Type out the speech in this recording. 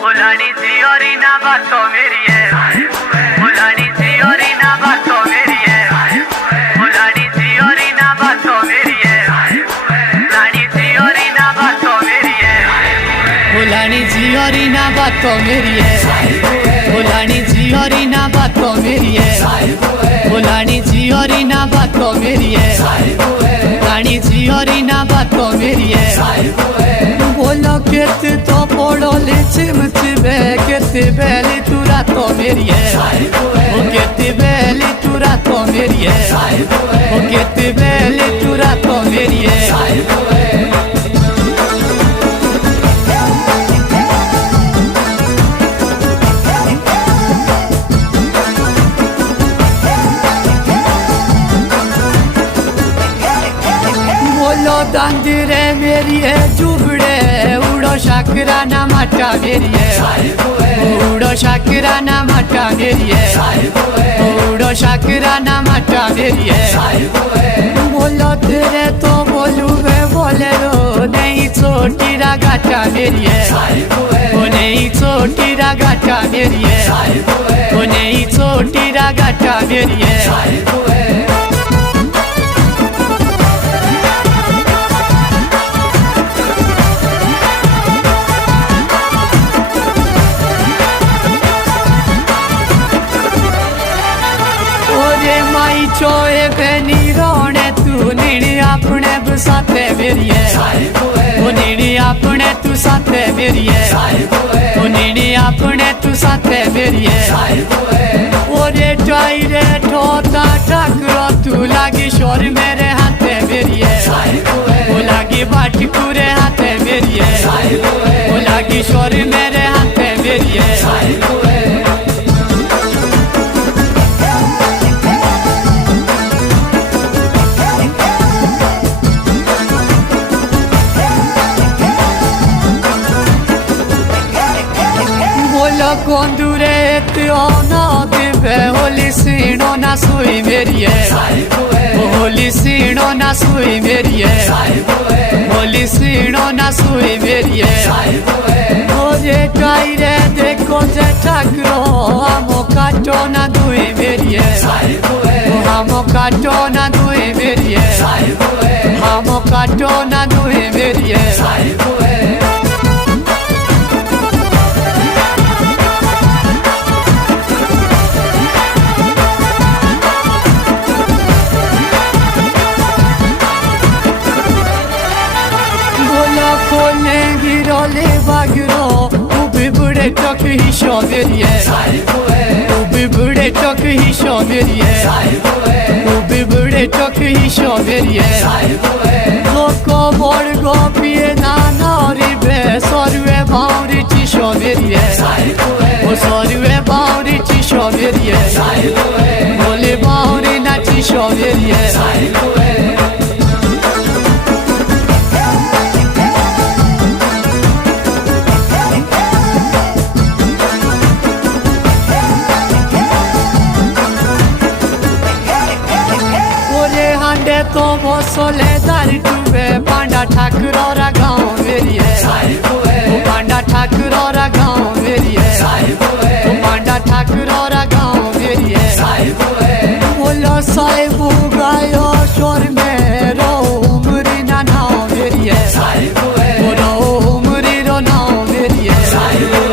फुलानी सी और ना बातों मेरी है, फुलानी सी और ना बातों मेरी है, फुलानी सी और ना बातों मेरी है, फुलानी सी और ना बातों मेरी है, फुलानी सी और ना बातों मेरी है, फुलानी सी और ना बातों मेरी है, फुलानी सी और ना बातों मेरी है, फुलानी सी और ना बातों मेरी है। बोलो केत तो पड़ो ले चिमचिबे केत बेली तुरा तो मेरी है, ओ केत बेली तुरा तो मेरी है, ओ केत बेली तुरा तो मेरी है। बोलो दांजरे मेरी है जुबड़े उड़ो शाकरा ना माटा मेरी है, उड़ो शाकरा ना माटा मेरी है, उड़ो शाकरा ना माटा मेरी है। बोलो तेरे तो बोलू वे बोले रो नहीं छोटी रागाटा मेरी है, वो नहीं छोटी रागाटा मेरी है, वो नहीं छोटी रागाटा मेरी है। माई चोए बनी रोने तू नीड़ी अपने साथे मेरी है, वो नीड़ी अपने तू साथे मेरी है, वो नीड़ी अपने तू साथे मेरी है। ओरे टाइरे ठोता ठकरो तू लागी शोर मेरे हाथे मेरी है, वो लागी बाटकुरे हाथे मेरी है, वो लागी शोर मेरे हाथे मेरी है। Gondure ona dive holi sino na sui meri hai, holi sino na sui meri hai, holi sino na sui meri hai। Oye kaire dekho je chakro amo kato na dui meri hai, amo kato na dui meri hai, amo kato na dui meri hai। Girole बागरो उबी बुढ़े टक ही show मेरी है, उबी बुढ़े टक ही show मेरी है, उबी बुढ़े टक ही शो मेरी है। लोको बोड़ गो पिए नाना रिबे सोरुए बाउरी ची शो मेरी है, वो सोरुए बाउरी ची शो मेरी है, बोले बाउरी ना ची शो मेरी है। तो वो सोलेदार टूबे पांडा ठाकुरोरा गाँव मेरी है, वो पांडा ठाकुरोरा गाँव मेरी है, वो पांडा ठाकुरोरा गाँव मेरी है। बोलो साहिबू गायो शोर में रो उमरी ना नाव मेरी है, वो रो उमरी रो नाव मेरी है।